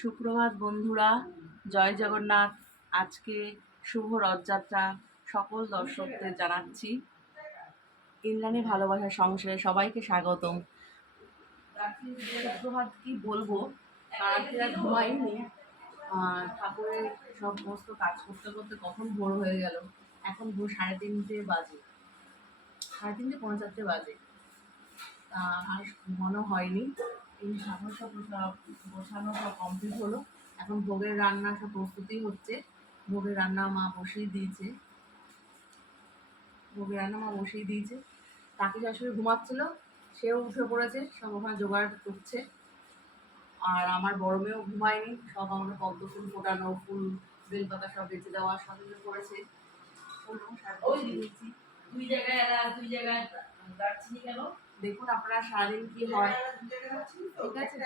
সুপ্রভাত বন্ধুরা, জয় জগন্নাথ। আজকে শুভ রথযাত্রা সকল দর্শকদের জানাচ্ছি। ইন্দ্রাণী ভালোবাসা সংসারে সবাইকে স্বাগতম। সুপ্রভাত কি বলবো, রাত্রিরা ঘুমাইনি। ঠাকুরের সমস্ত কাজ করতে করতে কখন ভোর হয়ে গেল। এখন ভোর 3:30 বাজে, 3:30 পৌঁছাতে বাজে। আর ঘুমানো হয়নি। এই ঠাকুর সব গোছানো সব কমপ্লিট হলো। এখন ভোগের রান্না সব প্রস্তুতি হচ্ছে। ভোগের রান্না মা বসিয়ে দিয়েছে। কাকি শাশুড়ি ঘুমাচ্ছিল, সেও উঠে পড়েছে, সব ওখানে জোগাড় করছে। আর আমার বড় মেয়েও ঘুমায়নি, সব আমরা পদ্ম ফুল ফোটানো, ফুল বেলপাতা সব বেঁচে দেওয়া সব করেছে। দুই জায়গায় দারচিনি কেন দেখুন আপনারা সারাদিন কি হয়। ঠিক আছে,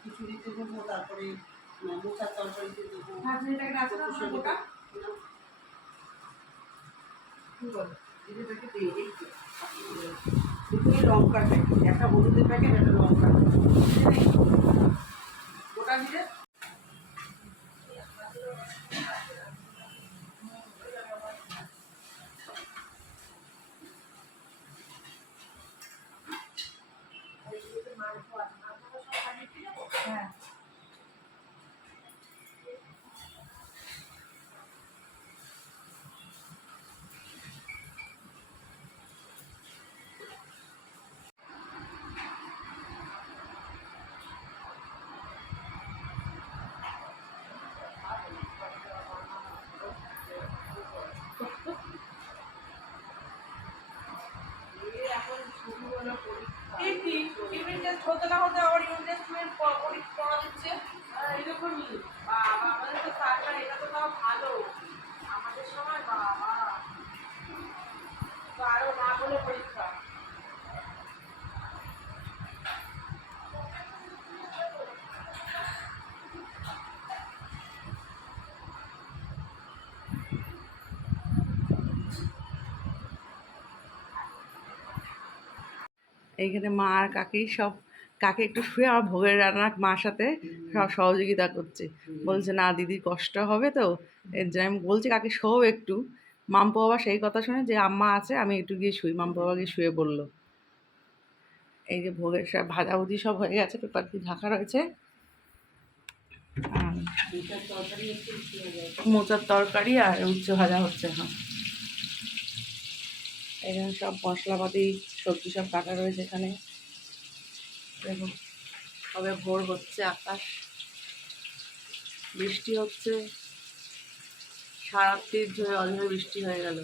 খিচুড়িতে দেবো, তারপরে মোচার তরকারিতে দেবো। লঙ্কার প্যাকেট, একটা হলুদের প্যাকেট, একটা লঙ্কার গোটা জিরে। হ্যাঁ, হতে না হতে আবার ইউনিট পড়া দিচ্ছে। এরকমই বাবা, আমাদের তো সরকার, এটা তো তাও ভালো। আমাদের সময় বাবা তো আরো না বলে পরীক্ষা। এইখানে মা আর কাকি সব, কাকে একটু শুয়ে আমার ভোগের রান্না মার সাথে সব সহযোগিতা করছে। বলছে না দিদির কষ্ট হবে তো, এর জন্য আমি বলছি কাকে শোও একটু। মাম্পু বাবা সেই কথা শুনে যে আম্মা আছে, আমি একটু গিয়ে শুই। মাম্পু বাবা গিয়ে শুয়ে পড়লো। এই যে ভোগের সব ভাজাভুজি সব হয়ে গেছে, পেপার দিয়ে ঢাকা রয়েছে। মোচার তরকারি আর উচ্ছে ভাজা হচ্ছে এখন। এখানে সব মশলাপাতি সবজি সব কাটা রয়েছে এখানে। দেখুন সবে ভোর হচ্ছে, আকাশ বৃষ্টি হচ্ছে, সারাত্রির ধরে অঝরে বৃষ্টি হয়ে গেল।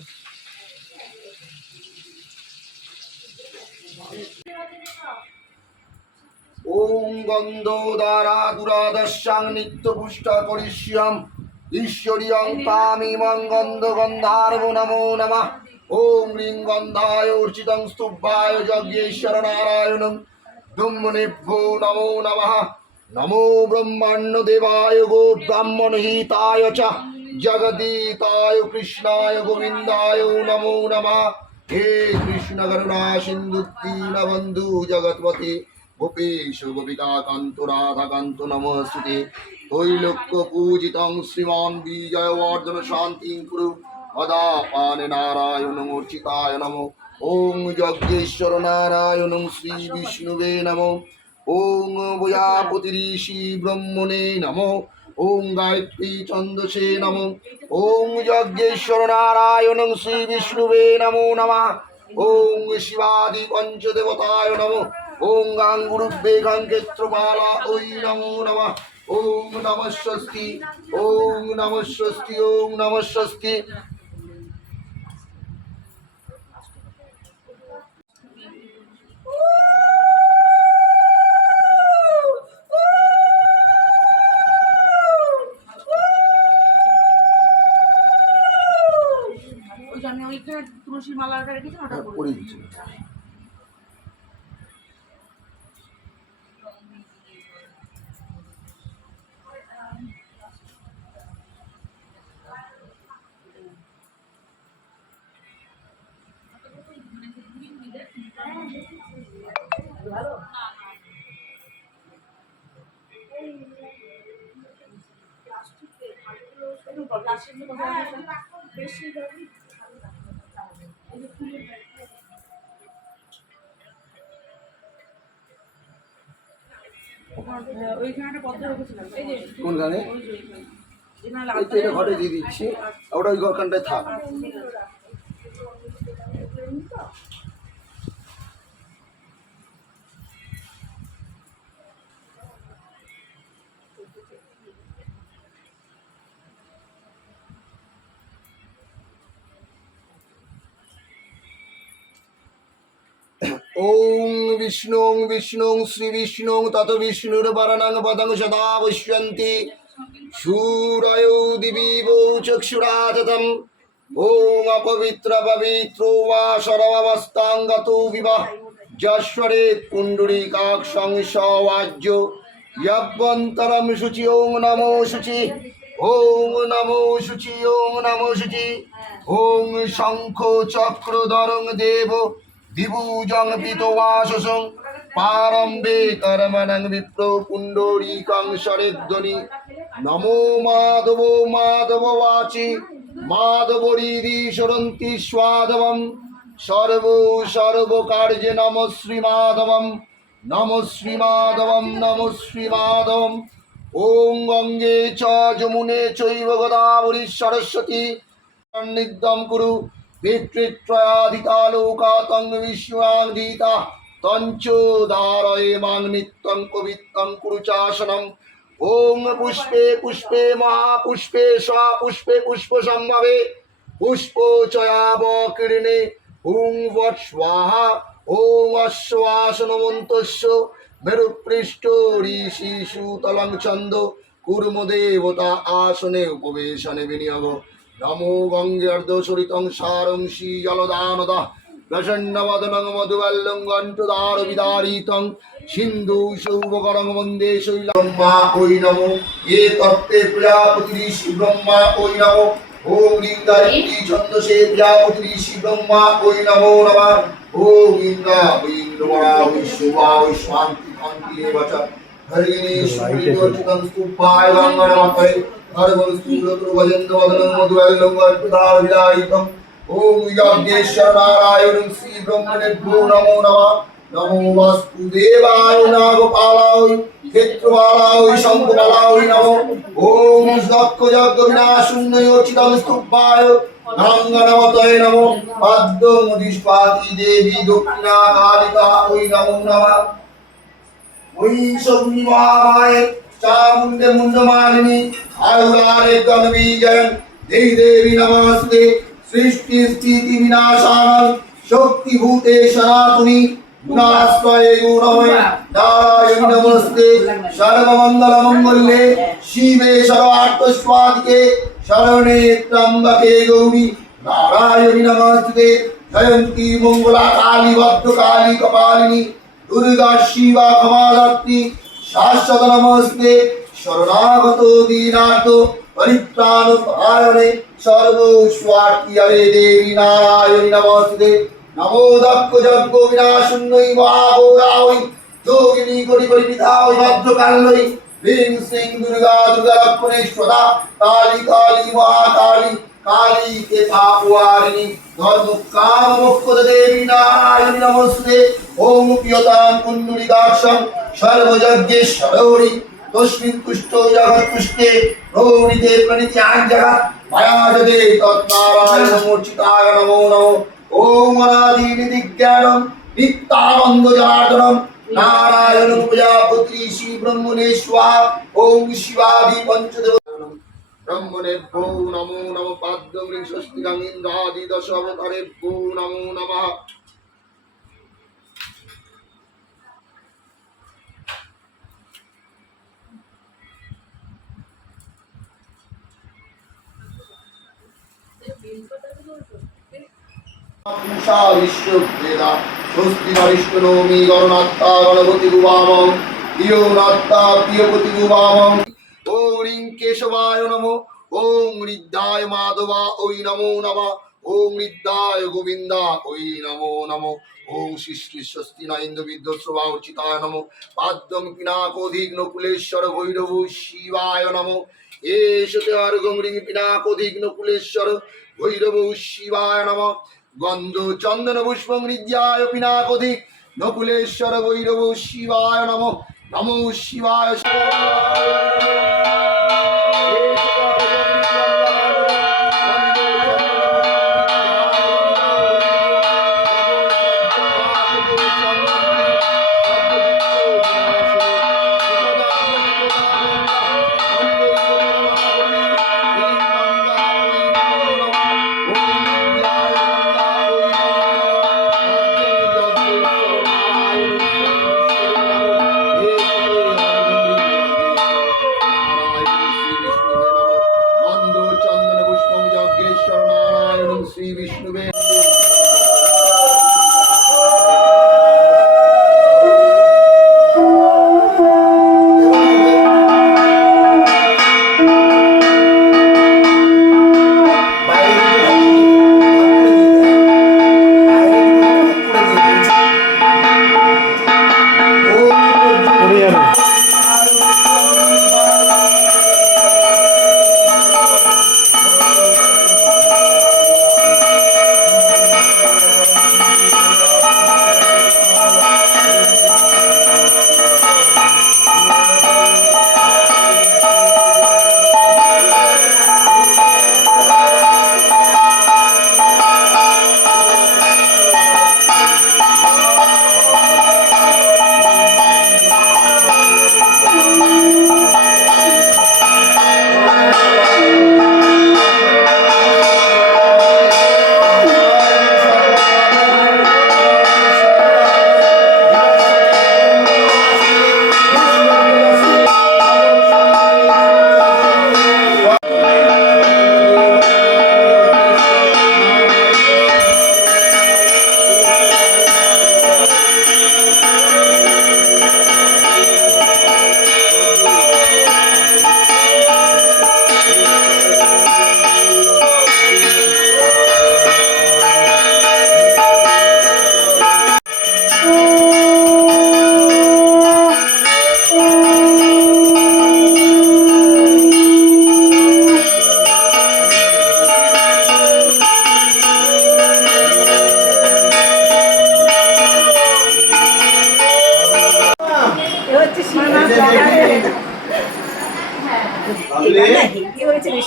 ওম গন্ধোদারা দুরাদস্যাং নিত্যপুষ্ট করিষ্যাম ঈশ্বরিয়ং তামিমং গন্ধ গন্ধার্ব নমো নমঃ। ওম লিং গন্ধায় অর্চিতং স্তুভ্যায় যজ্ঞেশ্বর নারায়ণং ব্রহ্মণেভ্যো নমো নমঃ। নমো ব্রহ্মাণ্য দেবায় গো ব্রাহ্মণ হিতায় চ জগদীতায় কৃষ্ণায় গোবিন্দায় নমো নমঃ। হে কৃষ্ণ করুণা সিন্ধু দীনবন্ধু জগৎপতি গোপীশ গোপিকা কান্ত রাধা কান্ত নমস্তুতে। তৈলোক্য পূজিতং শ্রীমান বিজয়বর্ধন শান্তি কুরু মদা পানে নারায়ণ অর্চিতায় নমঃ। ওং যজ্ঞেশ্বর নারায়ণ শ্রী বিষ্ণুবে নমঃ। ওং ভূয়াপতি ঋষি ব্রহ্মণে নমঃ। ওং গায়ত্রী ছন্দসে নমঃ। ওং যজ্ঞেশ্বর নারায়ণ শ্রী বিষ্ণুবে নমো নমঃ। ওং শিবাদি পঞ্চদেবতায় নমঃ। ওং গাং গুরুভ্যে গাং ক্ষেত্রপালা ওই নমো নমঃ। ওং নমঃ স্বস্তি, ওং নমঃ স্বস্তি, ওং নমঃ স্বস্তি। তুলসীর মালাটা রেখেছেন ওটা হ্যাঁ, করে পরিয়ে দিন। দিচ্ছি। ওইখানে একটা পদ্ম রেখেছিলাম এই যে কোনখানে? ওই যে ওইখানে। যেখানে এই তো এটা ঘরে দিয়ে দিচ্ছি, ওটা ওই ঘরখানটায় থাক। ওং বিষ্ণুং বিষ্ণুং শ্রী বিষ্ণুং তত বিষ্ণুর বরণং পদং সদা পশ্যন্তি শূরয় দিবীবৌ চক্ষুরাততম। ওং অপবিত্র পবিত্র বা সর্বাবস্থাঙ্গতো বিবাহ যশ্বরে পুণ্ডরীকাক্ষং সবাজ্য যব্বন্তরম শুচি। ওং নমো শুচি, ওং নমো শুচি, ওং নমো শুচি। ওং শঙ্খ চক্রধরং দেব বিভুজং পিতবাসসং পারম্বে কর্মণং বিপ্র পুণ্ডরীকং সরেধ্বনি। নমো মাধব মাধব বাচি মাধবরিদি সরন্তি স্বাধবম সর্ব সর্বকার্যে নম শ্রীমাধবম নম শ্রীমাধবম নম শ্রীমাধবম। ওং গঙ্গে চ যমুনে চৈব গোদাবরী সরস্বতী সন্নিধ্যং কুরু পিতৃত্রয়াধিকা লোকা তং বিশ্বনাধিতা তঞ্চ ধারয়ে মাং নিত্যং পবিত্রং কুরু চাসনম। ওং পুষ্পে পুষ্পে মহাপুষ্পে পুষ্পে পুষ্প সম্ভবে পুষ্প চয়াবকীর্ণে ওং বট স্বাহা। ওং অশ্বাসনমন্তস্য মেরুপৃষ্ঠ ঋষি সুতলং ছন্দ কুর্ম দেবতা আসনে উপবেশনে বিনিয়োগ। নমো গঙ্গে অর্ধসরিতং সারং শ্রী জলদানদা প্রসন্নবদনং মধুবল্লং গণ্ঠদার বিদারিতং সিন্ধু সৌভকরং বন্দে শৈলং। মা ওই নমো এ তত্ত্বে প্রজাপতি ঋষি ব্রহ্মা ওই নমো। ওম লিঙ্গারিতি ছন্দসে প্রজাপতি ঋষি ব্রহ্মা ওই নমো নমঃ। ওম ইন্দ্রা ইন্দ্রবরা বিশ্ববা শান্তি শান্তি বচ হরিণী সুরিদর্শিতং স্তূপায় গঙ্গণমতয়ে হরবং স্থূলতর ভজন্ত বদনং মধুবল্লং গণ্ঠদার বিদারিতং। ওম যজ্ঞেশ্বর নারায়ণ শ্রী ব্রহ্মণেভ্যো নমো নমঃ। নমো বাস্তুদেবায় নাগপালায় ক্ষেত্রপালায় শঙ্খপালায় নমঃ। ওম দক্ষ যজ্ঞ বিনাশূন্যয় অচিতং স্তূপায় গঙ্গণমতয়ে নমঃ। পদ্মমধিষ্পাতি দেবী দক্ষিণা কালিকা ওই নমো নমঃ। ওই শক্তি মহামায়ে চামুণ্ডে মুণ্ডমালিনী আয়ুরারে গণবীজয়ং দেই দেবী নমস্তে। সৃষ্টি স্থিতি বিনাশানং শক্তিভূতে সনাতনী গুণাশ্রয়ে গুণময় নারায়ণী নমস্তে। সর্বমঙ্গল মঙ্গলে শিবে সর্বার্থস্বাদিকে শরণে ত্র্যম্বকে গৌরী নারায়ণী নমস্তে। জয়ন্তী মঙ্গলা কালী ভদ্রকালী কপালিনী দুর্গা শিবা ক্ষমাদাত্রী শাশ্বত নমস্তে। শরণাগত দীনার্থ পরিত্রাণ পরায়ণে সর্বস্বার্থী হরে দেবী নারায়ণী নমস্তে। নমো দক্ষ যজ্ঞ বিনাশূন্যৈ মহাঘোরায় যোগিনী কোটি পরিপিতায় ভদ্রকাল্যৈ হ্রিং শ্রীং দুর্গা দুর্গা লক্ষ্মণেশ্বরা কালী কালী মহাকালী কালী কে পাপওয়ারিণী ধর্ম কাম মোক্ষ দেবী নারায়ণী নমস্তে। ওম প্রিয়তাং কুণ্ডলিকাক্ষং সর্বযজ্ঞেশ্বরৌরি তস্মিन् তুষ্টো জগৎপুষ্টে প্রণীতে প্রণীতি আঞ্জগৎ মায়াজদে তৎনারায়ণ মূর্ছিতায় নমো নমঃ। ওম অনাদি নিধিজ্ঞানম নিত্যানন্দ জনার্দনম নারায়ণ প্রজাপতি শ্রী ব্রহ্মণেশ্বর। ওম শিবাদি পঞ্চদেব ব্রহ্মণেভ্যো নমো নমঃ। পাদ্যমৃং স্বস্তিকাং ইন্দ্রাদি দশ অবতারেভ্যো নমো নমঃ। পুষা বিষ্ণুবেদা স্বস্তি নরিষ্ঠনৌমি গণনাত্তা গণপতি গুবামং ইয়ো নাত্তা প্রিয়পতি গুবামং ওং রিং কেশবায় নমঃ ওং ঋদ্ধায় মাধবা ওই নমো নমঃ ওং ঋদ্ধায় গোবিন্দা ওই নমো নমঃ ওং শ্রী শ্রী স্বস্তি না ইন্দ্র বিদ্যস্রবা উচিতায় নমঃ পাদ্যম পিনাকোধিক নকুলেশ্বর ভৈরব শিবায় নমঃ এষতে অর্ঘং রিং পিনাকোধিক নকুলেশ্বর ভৈরব শিবায় নমঃ গন্ধ চন্দন পুষ্পং হৃদ্যায় পিনাকোধিক নকুলেশ্বর ভৈরব শিবায় নমঃ নমো শিবায় চন্দন পুষ্পং যজ্ঞেশ্বর নারায়ণ শ্রী বিষ্ণুবে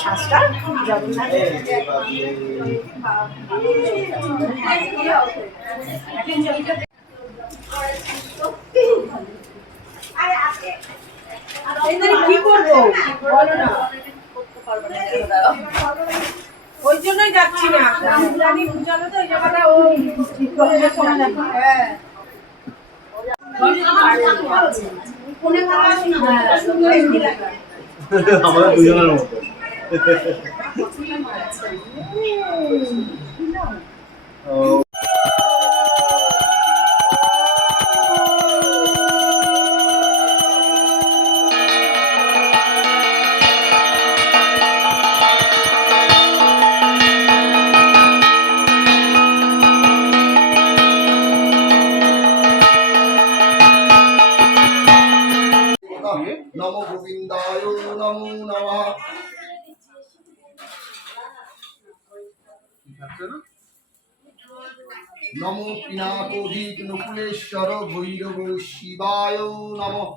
শ্বাসটা জগন্নাথ কি করবো বলো না, ওই জন্যই যাচ্ছি না। রানী বুঝালো তো ওই জায়গাটা ওই আমরা দুজনের মতো নমো গোবিন্দায় নমো নমঃ নমো পিনাকোধিক নকুলেশ্বর ভৈরব শিবায় নমঃ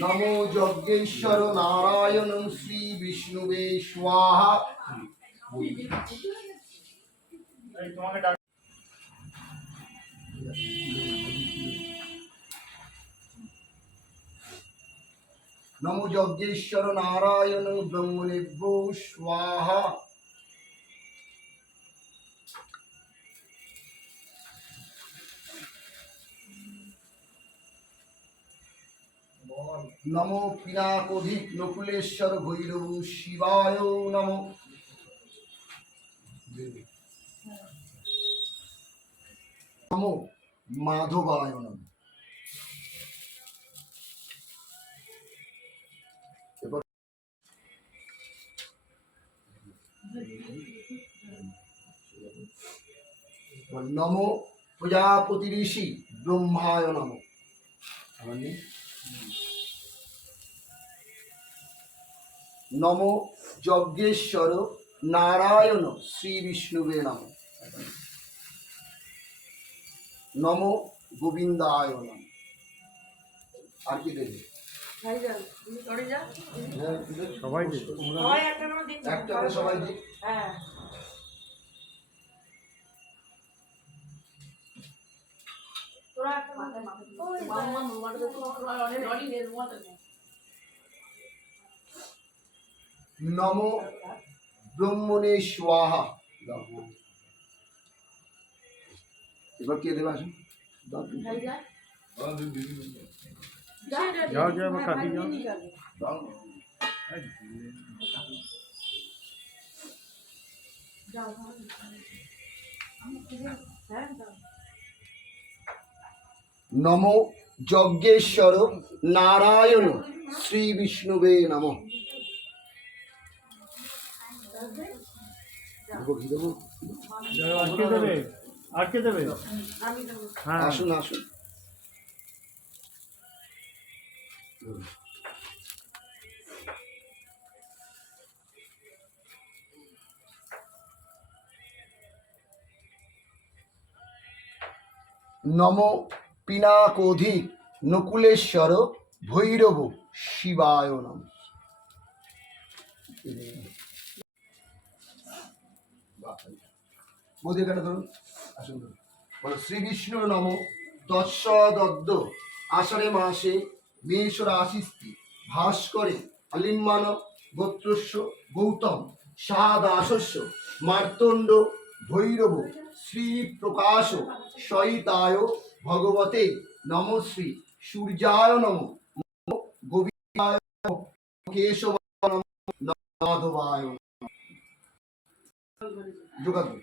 নমো যজ্ঞেশ্বর নারায়ণ শ্রী বিষ্ণুবে স্বাহা নমো যজ্ঞেশ্বর নারায়ণ ব্রহ্মণেভ্যো স্বাহা নমো পিনাকোধিক নকুলেশ্বর ভৈরব শিবায় নমঃ নমো মাধবায় নমঃ। এবার নমো প্রজাপতি ঋষি ব্রহ্মায় নমঃ। নমো যজ্ঞেশ্বর নারায়ণ শ্রী বিষ্ণুবে নমঃ। নমো গোবিন্দায় নমঃ। আর কি দেবে? সবাই সবাই একটা করে দিন। একটা করে সবাই দিই। হ্যাঁ। তোরা একটা করে দে। ওই মাম্মা মোবাইলটা তো অনেক রডি নে মোবাইলটা নে। নমো ব্রহ্মণে স্বাহা। এবার কে দেবে আসুন? খাই যা। যাও যাও এবার কাটি যাও। নমো যজ্ঞেশ্বর নারায়ণ শ্রী বিষ্ণুবে নমঃ। যাও, আর কে দেবে? আর কে দেবে? হ্যাঁ আসুন আসুন। নমো পিনাকোধিক নকুলেশ্বর ভৈরব শিবায় নমঃ। বৌদি এখানে ধরুন, আসুন ধরুন। বলো শ্রী বিষ্ণু নম তৎসদ্য আষাঢ়ে মাসে মেষ রাশিস্তি ভাস্করে আলিম্মান গোত্রস্য গৌতম সাদাসস্য মার্তণ্ড ভৈরব শ্রী প্রকাশ সহিতায় ভগবতে নম শ্রী সূর্যায় নম গোবিন্দায় নমঃ, কেশবায় নমঃ, মাধবায় নমঃ। যোগাযোগ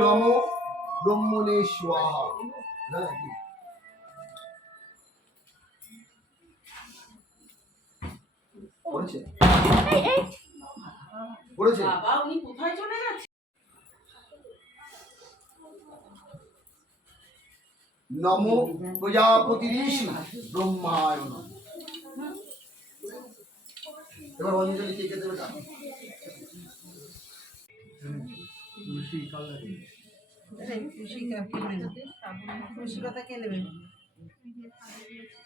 নমো ব্রহ্মণে স্বাহা। হ্যাঁ, পড়েছে পড়েছে। বাবা উনি কোথায় চলে যাচ্ছে? নমো প্রজাপতি ঋষি ব্রহ্মায় নমঃ। এবার অঞ্জলি কে কে দেবে তা? তুলসী কালার খুশি কথা কে নেবে?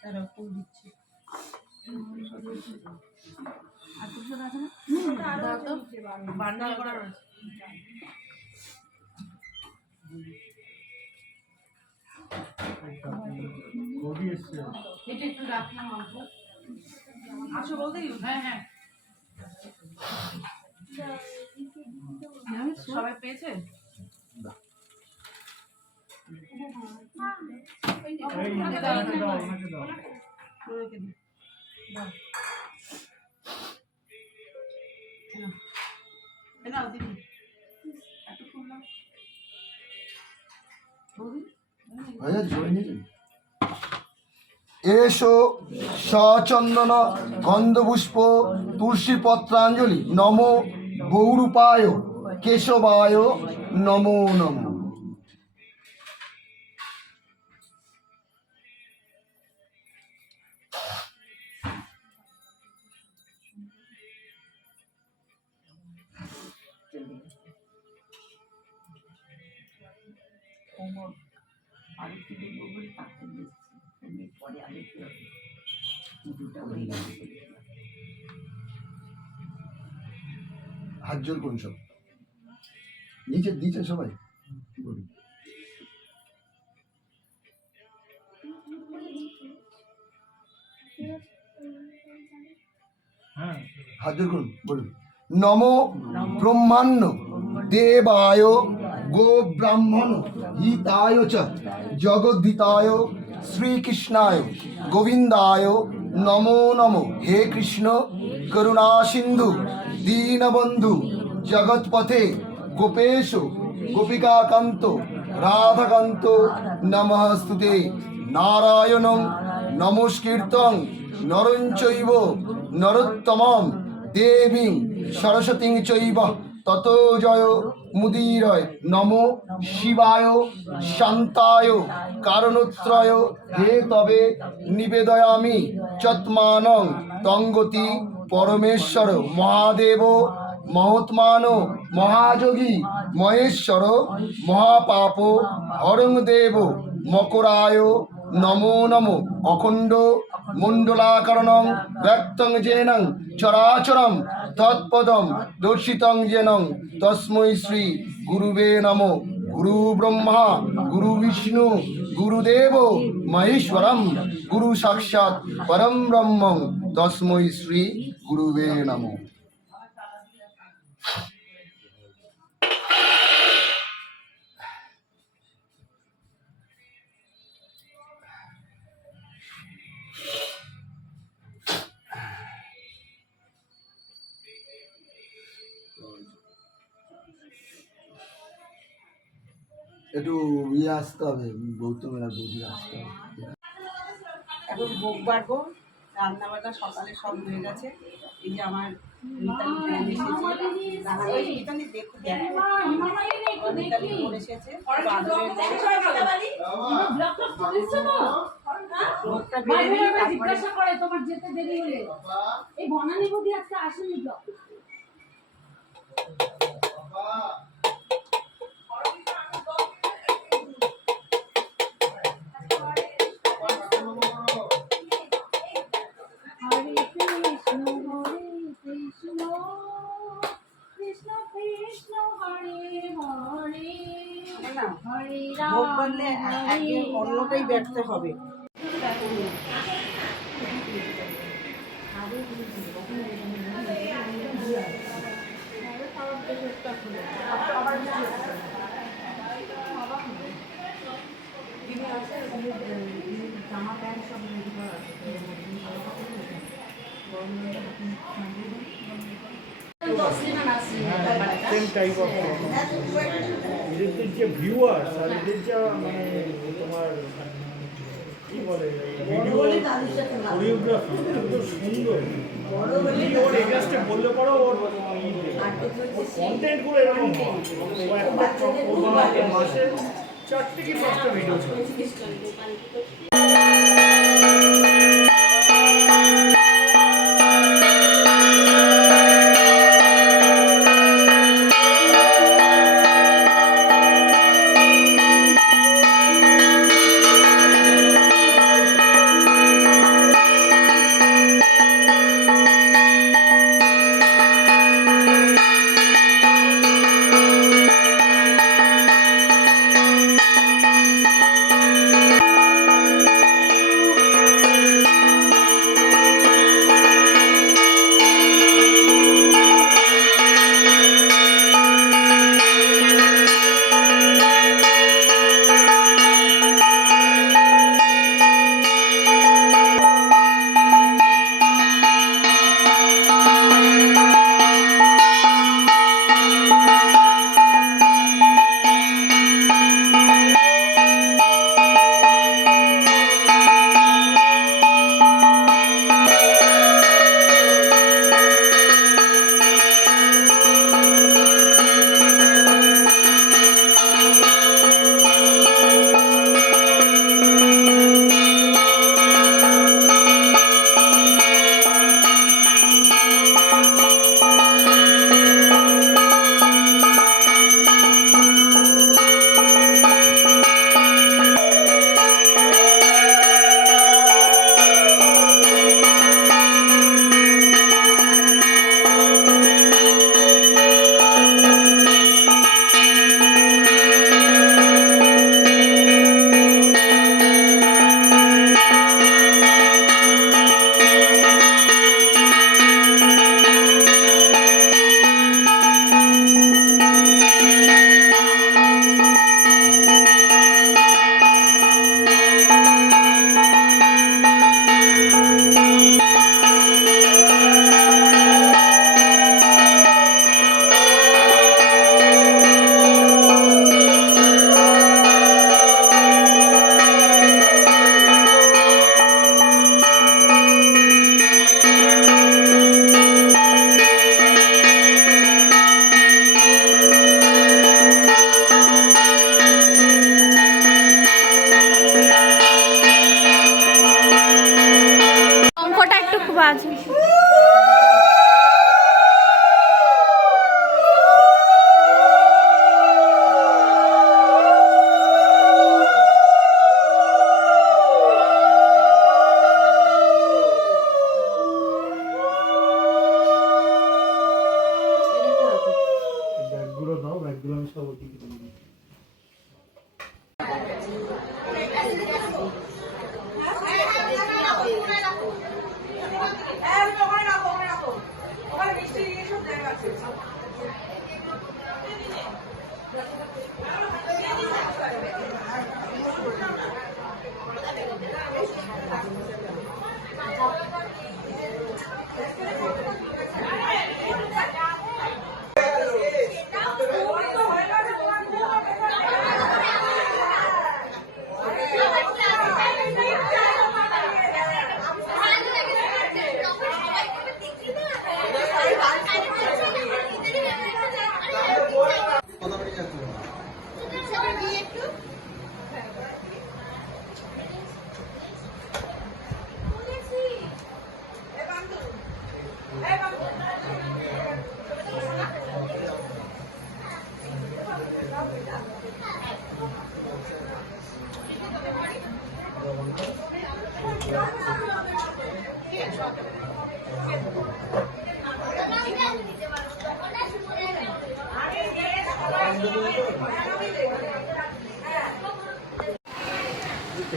তারা ফুল দিচ্ছে। আর কিছু আছে না? দাও তো। বান্ডেল করা রয়েছে। বৌদি এসছে। এটা একটু রাখলাম অল্প। আচ্ছা বলতে হ্যাঁ হ্যাঁ। সবাই পেয়েছে? এই ওনাকে দাও, ওনাকে দাও। ওনাকে দিই। দাও। নাও দিদি। এত ফুল নাও। এসো সচন্দন গন্ধপুষ্প তুলসী পত্রাঞ্জলি নমো গৌরূপায় কেশবায় নমো নমঃ। হাত জোর করুন সব, নিচে দিয়েছেন সবাই। কি বলুন? হ্যাঁ হাত জোর করুন, বলুন। নমো ব্রহ্মাণ্য দেবায় গো ব্রাহ্মণ হিতায় চ জগদ্ধিতায় শ্রীকৃষ্ণায় গোবিন্দায় নমো নমো। হে কৃষ্ণ করুণা সিন্ধু দীনবন্ধু জগৎপথে গোপেশ গোপিকাকান্ত রাধাকান্ত নমস্তুতে। নারায়ণং নমস্কীর্তং নরং চৈব নরোত্তমং দেবীং সরস্বতীং চৈব ততো জয় মুদীরয়। নমো শিবায় শান্তায় কারণোত্রয় হে তবে নিবেদয়ামি চত্মানং তঙ্গতি পরমেশ্বর মহাদেব মহৎমান মহাযোগী মহেশ্বর মহাপাপ হরং দেব মকরায় নমো নমো। অখণ্ড মণ্ডলাকরণং ব্যক্তং যেনং চরাচরম তৎপদম দর্শিতং যেনং তস্मै শ্রী গুরুবে নমো। গুরু ব্রহ্মা গুরু বিষ্ণু গুরুদেব মহেশ্বরম গুরু সাক্ষাৎ পরম ব্রহ্মং তস্मै শ্রী গুরুবে নমো। একটু ইয়ে আসতে হবে, গৌতমের আর বৌদির আসতে হবে। এখন ভোগ বাড়বো, রান্না বান্না সকালে সব হয়ে গেছে। এই যে আমার মিতালি বোন এসেছে, রান্নাবাড়ি মিতালি দেখো দেখো মিতালি বোন এসেছে, বাঁদরের ভোগটা বেড়ে দিই, তারপরে তোমার যেতে দেরি হলে এই বনানী বৌদি আজকে আসেনি ব্লগ। ভোগ বাড়লে আগে অন্যটাই ব্যর্থ হবে। জামা প্যান্ট সব রেডি করা আছে। সেম টাইপ অফ এদের যে ভিউয়ার্স আর এদের যা মানে তোমার কি বলে ভিডিও কোরিওগ্রাফি এত সুন্দর। ওর এগেস্টে বললে পরও ওর কন্টেন্ট করে এরকম মাসে 4 থেকে 5টা ভিডিও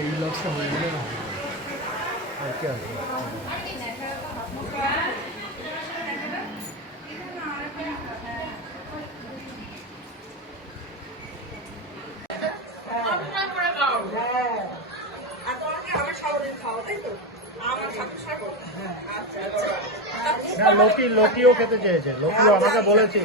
এই লক্ষ্য হয়ে গেলে না আর কি আছে না লোকিও খেতে চেয়েছে লোকিও আমাকে বলেছে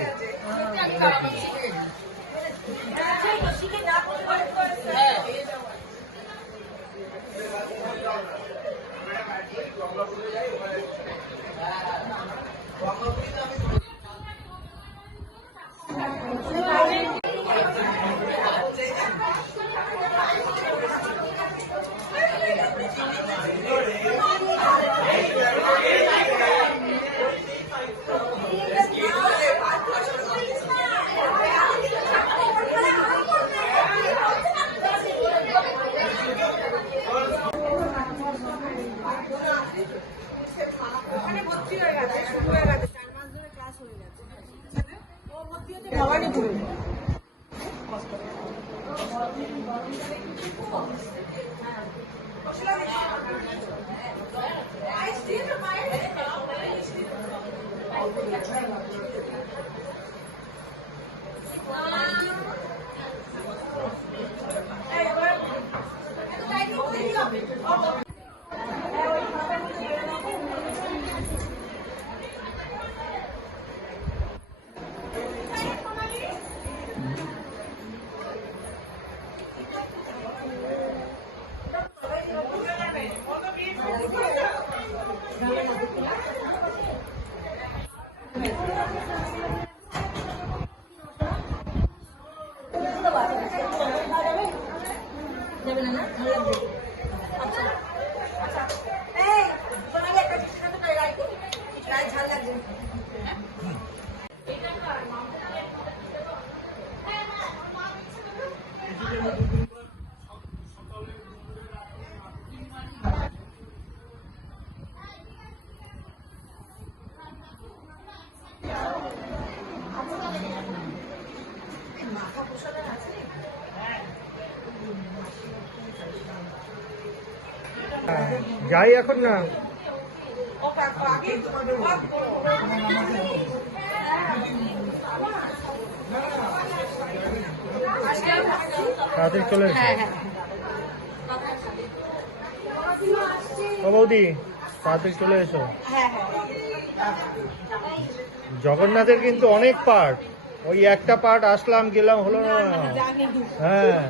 ভবানীপুরে যাই এখন না তাড়াতাড়ি চলে এসো ও বৌদি তাড়াতাড়ি চলে এসো জগন্নাথের কিন্তু অনেক পার্ট ওই একটা পার্ট আসলাম গেলাম হলো না হ্যাঁ